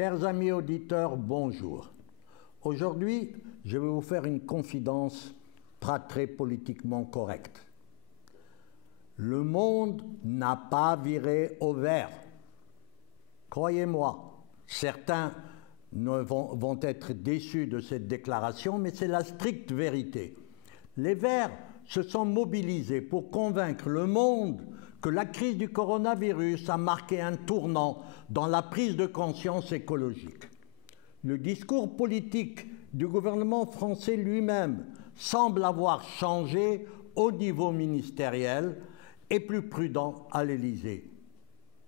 Chers amis auditeurs, bonjour. Aujourd'hui, je vais vous faire une confidence très politiquement correcte. Le monde n'a pas viré au vert. Croyez-moi, certains vont être déçus de cette déclaration, mais c'est la stricte vérité. Les Verts se sont mobilisés pour convaincre le monde que la crise du coronavirus a marqué un tournant dans la prise de conscience écologique. Le discours politique du gouvernement français lui-même semble avoir changé au niveau ministériel et plus prudent à l'Élysée,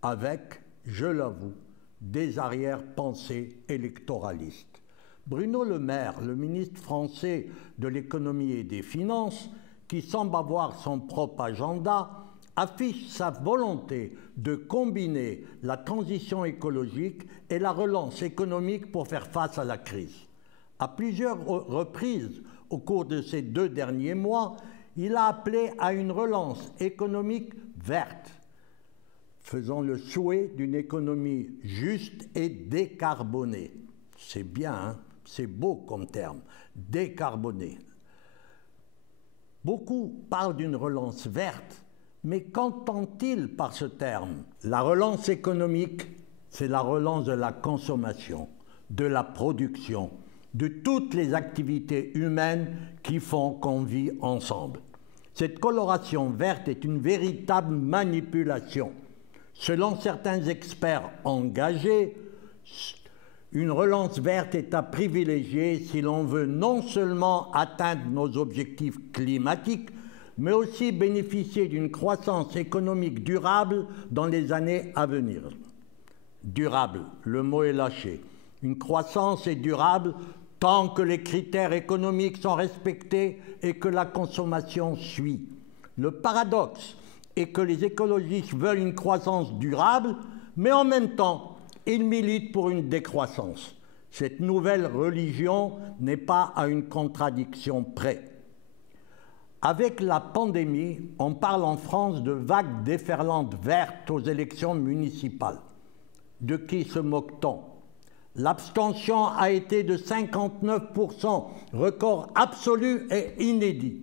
avec, je l'avoue, des arrière-pensées électoralistes. Bruno Le Maire, le ministre français de l'économie et des finances, qui semble avoir son propre agenda, affiche sa volonté de combiner la transition écologique et la relance économique pour faire face à la crise. À plusieurs reprises au cours de ces 2 derniers mois, il a appelé à une relance économique verte, faisant le souhait d'une économie juste et décarbonée. C'est bien, hein? C'est beau comme terme, décarbonée. Beaucoup parlent d'une relance verte, mais qu'entend-il par ce terme? La relance économique, c'est la relance de la consommation, de la production, de toutes les activités humaines qui font qu'on vit ensemble. Cette coloration verte est une véritable manipulation. Selon certains experts engagés, une relance verte est à privilégier si l'on veut non seulement atteindre nos objectifs climatiques, mais aussi bénéficier d'une croissance économique durable dans les années à venir. Durable, le mot est lâché. Une croissance est durable tant que les critères économiques sont respectés et que la consommation suit. Le paradoxe est que les écologistes veulent une croissance durable, mais en même temps, ils militent pour une décroissance. Cette nouvelle religion n'est pas à une contradiction près. Avec la pandémie, on parle en France de vagues déferlantes vertes aux élections municipales. De qui se moque-t-on? L'abstention a été de 59%, record absolu et inédit.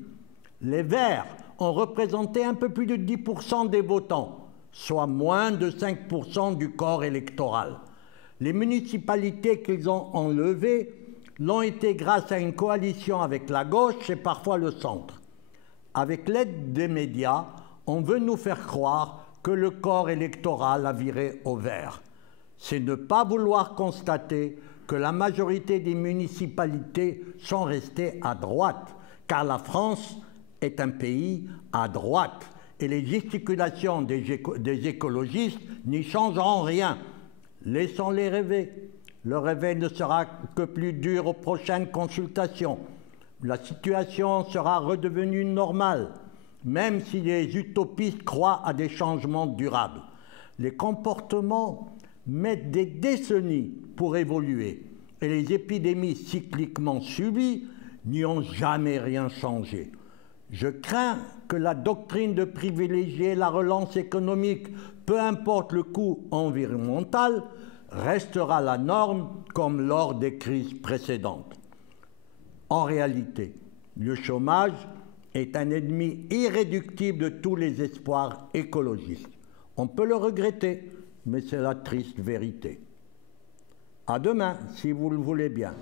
Les Verts ont représenté un peu plus de 10% des votants, soit moins de 5% du corps électoral. Les municipalités qu'ils ont enlevées l'ont été grâce à une coalition avec la gauche et parfois le centre. Avec l'aide des médias, on veut nous faire croire que le corps électoral a viré au vert. C'est ne pas vouloir constater que la majorité des municipalités sont restées à droite, car la France est un pays à droite et les gesticulations des écologistes n'y changeront rien. Laissons-les rêver. Le réveil ne sera que plus dur aux prochaines consultations. La situation sera redevenue normale, même si les utopistes croient à des changements durables. Les comportements mettent des décennies pour évoluer et les épidémies cycliquement subies n'y ont jamais rien changé. Je crains que la doctrine de privilégier la relance économique, peu importe le coût environnemental, restera la norme comme lors des crises précédentes. En réalité, le chômage est un ennemi irréductible de tous les espoirs écologistes. On peut le regretter, mais c'est la triste vérité. À demain, si vous le voulez bien.